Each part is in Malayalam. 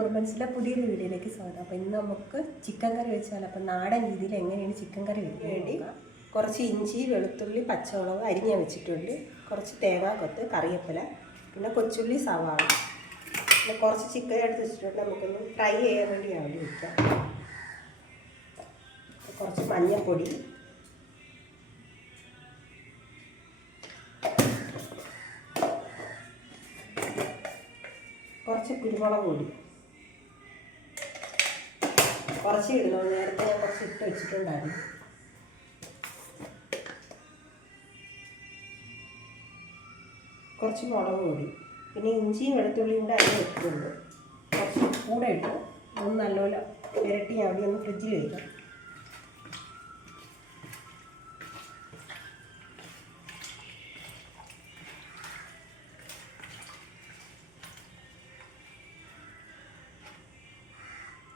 കുറുമ്പൻസിലെ പുതിയൊരു വീഡിയോയിലേക്ക് സ്വാഗതം. അപ്പോൾ ഇന്ന് നമുക്ക് ചിക്കൻ കറി വെച്ചാൽ അപ്പോൾ നാടൻ രീതിയിൽ എങ്ങനെയാണ് ചിക്കൻ കറി വേണ്ടി കുറച്ച് ഇഞ്ചി, വെളുത്തുള്ളി, പച്ചമുളക് അരിഞ്ഞ് വെച്ചിട്ടുണ്ട്. കുറച്ച് തേങ്ങാക്കൊത്ത്, കറിവേപ്പില, പിന്നെ കൊച്ചുള്ളി, സവാള, പിന്നെ കുറച്ച് ചിക്കൻ എടുത്ത് വെച്ചിട്ടുണ്ട്. നമുക്കൊന്ന് ഫ്രൈ ചെയ്യാൻ വേണ്ടി വേണ്ടി വയ്ക്കാം. കുറച്ച് മഞ്ഞൾപ്പൊടി, കുറച്ച് കുരുമുളക് പൊടി, കുറച്ച് ഇടുന്നു. നേരത്തെ ഞാൻ കുറച്ച് ഇട്ട് വെച്ചിട്ടുണ്ടായിരുന്നു. കുറച്ച് മുളക് പൊടി, പിന്നെ ഇഞ്ചിയും വെളുത്തുള്ളിയും കൂടെ അരി വെച്ചിട്ടുണ്ട്. കുറച്ച് കൂടെ ഇട്ട് ഒന്ന് നല്ലപോലെ ഇരട്ടി അവിടെ ഒന്ന് ഫ്രിഡ്ജിൽ വയ്ക്കാം.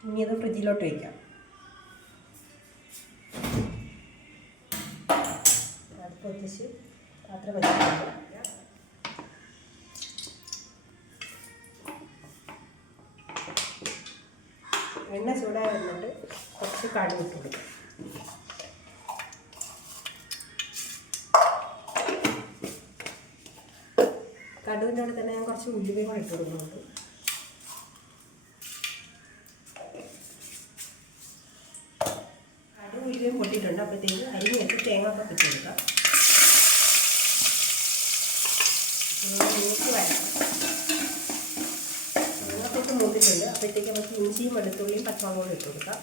ഇനി അത് ഫ്രിഡ്ജിലോട്ട് വയ്ക്കാം. അടുപ്പ് വെച്ച് പാത്രം വെച്ചിട്ടുണ്ട്. എണ്ണ ചൂടായി വന്നിട്ട് കുറച്ച് കടുക് ഇട്ട് കൊടുക്കും. കടുകിൻ്റെ കൂടെ തന്നെ ഞാൻ കുറച്ച് ഉലുവയും കൂടെ ഇട്ട് കൊടുക്കുന്നുണ്ട്. ഉലുവയും പൊട്ടിയിട്ടുണ്ട്. അപ്പോഴത്തേക്ക് അരിഞ്ഞ് വെച്ച് തേങ്ങാക്കൊക്കെ ഇട്ട് കൊടുക്കാം. തേങ്ങ വരാം. തേങ്ങാക്കൊക്കെ മൂത്തിട്ടുണ്ട്. അപ്പോഴത്തേക്ക് നമുക്ക് ഇഞ്ചിയും വെളുത്തുള്ളിയും പച്ചമുളകും ഇട്ട് കൊടുക്കാം.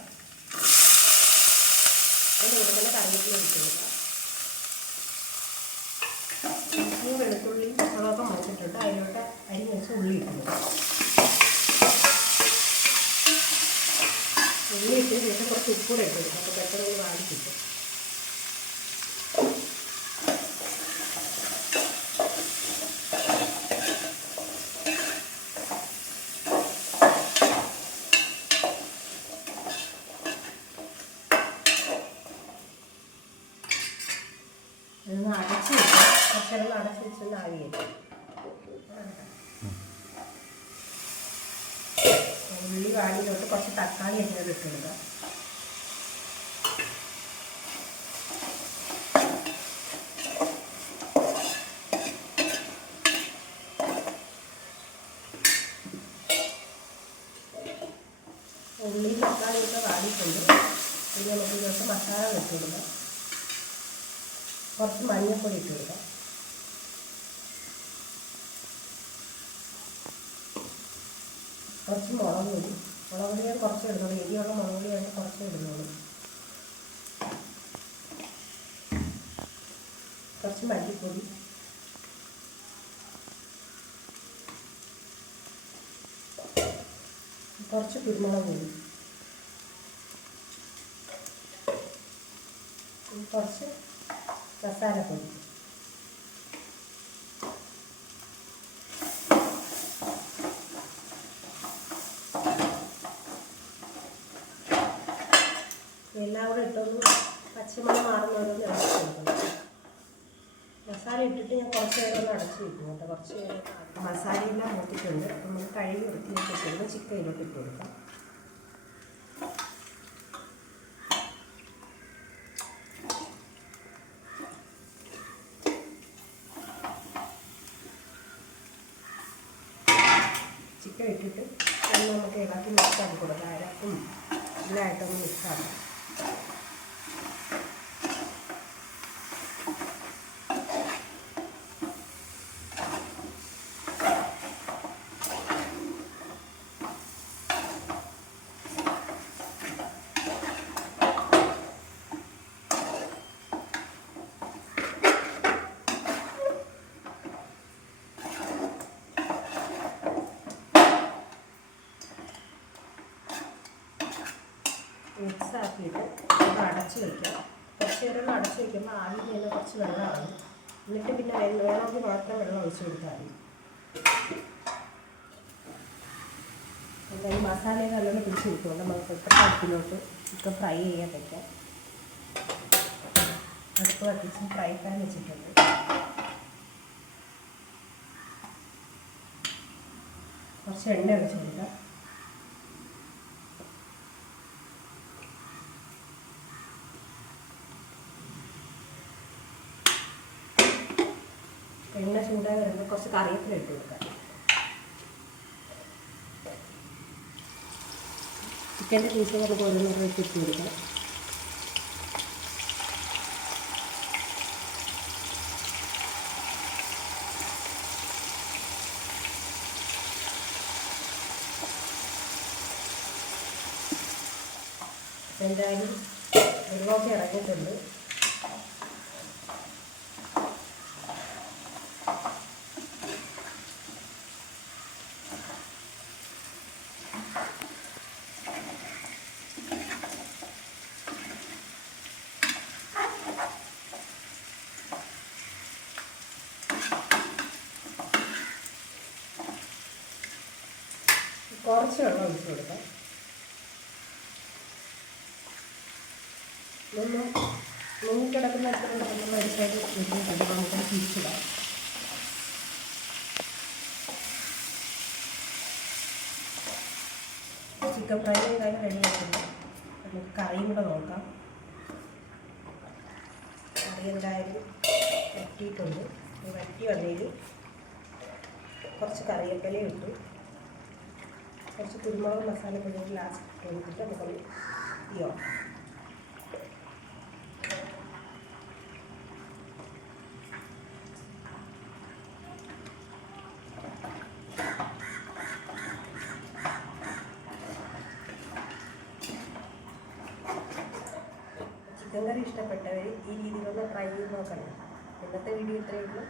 അതിൻ്റെ കൂടെ തന്നെ കറിവേപ്പില ഇട്ട് കൊടുക്കാം. ഇഞ്ചിയും വെളുത്തുള്ളിയും പച്ചമുളകൊക്കെ മൂത്തിട്ടുണ്ട്. അതിലോട്ട് അരിഞ്ഞ് വെച്ച് ഉള്ളി ഇട്ട് കൊടുക്കാം. ഉള്ളി ഇട്ടതിന് ശേഷം കുറച്ച് ഉപ്പൂടെ ഇട്ട് കൊടുക്കും. അപ്പോൾ പെട്ടെന്ന് വാടി കിട്ടും. ഇതൊന്ന് അടച്ച് വെക്കാം. കുറച്ചേരം അടച്ച് വെച്ചൊന്ന് ആവി വയ്ക്കും. ഉള്ളി വാടിയിലോട്ട് കുറച്ച് തക്കാളി അരിഞ്ഞത് ഇട്ട് കൊടുക്കാം. ഉള്ളി തക്കാളിയൊക്കെ വാടിയിട്ടുണ്ട്. ഇനി നമുക്ക് ഇതിനകത്ത് മസാല ഇട്ട് കൊടുക്കാം. കുറച്ച് മഞ്ഞൾപ്പൊടി ഇട്ട് കൊടുക്കാം. കുറച്ച് മുളക് പൊടി ഞാൻ കുറച്ച് ഇടുന്നുള്ളൂ. എരിയുള്ള മുളക് പൊടി ഞാൻ കുറച്ച് ഇടുന്നുള്ളൂ. കുറച്ച് മല്ലിപ്പൊടി, കുറച്ച് കുരുമുളക് പൊടി, കുറച്ച് മസാലപ്പൊടി, എല്ലാം കൂടെ ഇട്ടൊന്ന് പച്ചമണം മാറുന്നവരൊന്ന് അടച്ച് കൊടുക്കണം. മസാല ഇട്ടിട്ട് ഞാൻ കുറച്ച് നേരം ഒന്ന് അടച്ച് വയ്ക്കും കേട്ടോ. കുറച്ച് നേരം മസാലയെല്ലാം മൂത്തിട്ടുണ്ട്. നമ്മൾ കഴുകി വൃത്തിയാക്കിയിട്ട് ചിക്കൻ ഇതിലോട്ട് ഇട്ട് കൊടുക്കാം. ചിക്കൻ ഇട്ടിട്ട് നമുക്ക് ഇളക്കി മിക്സാക്കി കൊടുക്കാം. അരപ്പും എല്ലായിട്ടൊന്ന് മിക്സാക്കാം. മിക്സ് ആക്കിയിട്ട് ഒന്ന് അടച്ച് വയ്ക്കാം. കുറച്ച് നേരം ഒന്ന് അടച്ച് വയ്ക്കുമ്പോൾ ആദ്യം തന്നെ കുറച്ച് വെള്ളമാണ്. എന്നിട്ട് പിന്നെ വേണമെങ്കിൽ മാത്രം വെള്ളം ഒഴിച്ച് കൊടുത്താൽ മതി. എന്തായാലും മസാലയൊക്കെ നല്ലോണം പിടിച്ച് കിട്ടുകൊണ്ട് നമുക്ക് ഇപ്പോഴത്തെ അടുപ്പിലോട്ട് ചിക്കൻ ഫ്രൈ ചെയ്യാൻ വയ്ക്കാം. അടുപ്പ് കത്തിച്ച് ഫ്രൈ പാൻ വെച്ചിട്ടുണ്ട്. കുറച്ച് എണ്ണ ഒഴിച്ച് കൊടുക്കാം. എണ്ണ ചൂടായി വരുമ്പോൾ കുറച്ച് കറിവേപ്പില ഇട്ട് കൊടുക്കാം. ചിക്കൻ്റെ പീസ് നമുക്ക് ഓരോന്നോരം ഇട്ട് കൊടുക്കണം. എന്തായാലും വെള്ളമൊക്കെ ഇറങ്ങിയിട്ടുണ്ട്. കുറച്ച് വെള്ളം ഒഴിച്ച് കൊടുക്കാം. ഇതൊന്ന് മുങ്ങിക്കിടക്കുന്ന നമ്മൾ അരിച്ചായിട്ട് വെച്ചിട്ടുണ്ട്. നമുക്ക് തിരിച്ചിടാം. ചിക്കൻ ഫ്രൈ ചെയ്താലും റെഡിയായിട്ടുണ്ട്. നമുക്ക് കറിയും കൂടെ നോക്കാം. കറി എന്തായാലും വറ്റിയിട്ടുണ്ട്. വറ്റി വന്നതിൽ കുറച്ച് കറിവേപ്പില ഇട്ടു, കുറച്ച് കുരുമുളക് മസാലപ്പൊടി ലാസ്റ്റ് കൊടുത്തിട്ട് നമുക്കൊന്ന് തീയോ. ചിക്കൻ കറി ഇഷ്ടപ്പെട്ടവർ ഈ രീതിയിലൊന്ന് ട്രൈ ചെയ്ത് നോക്കണം. ഇന്നത്തെ വീഡിയോ ഇത്രയേ ഉള്ളൂ.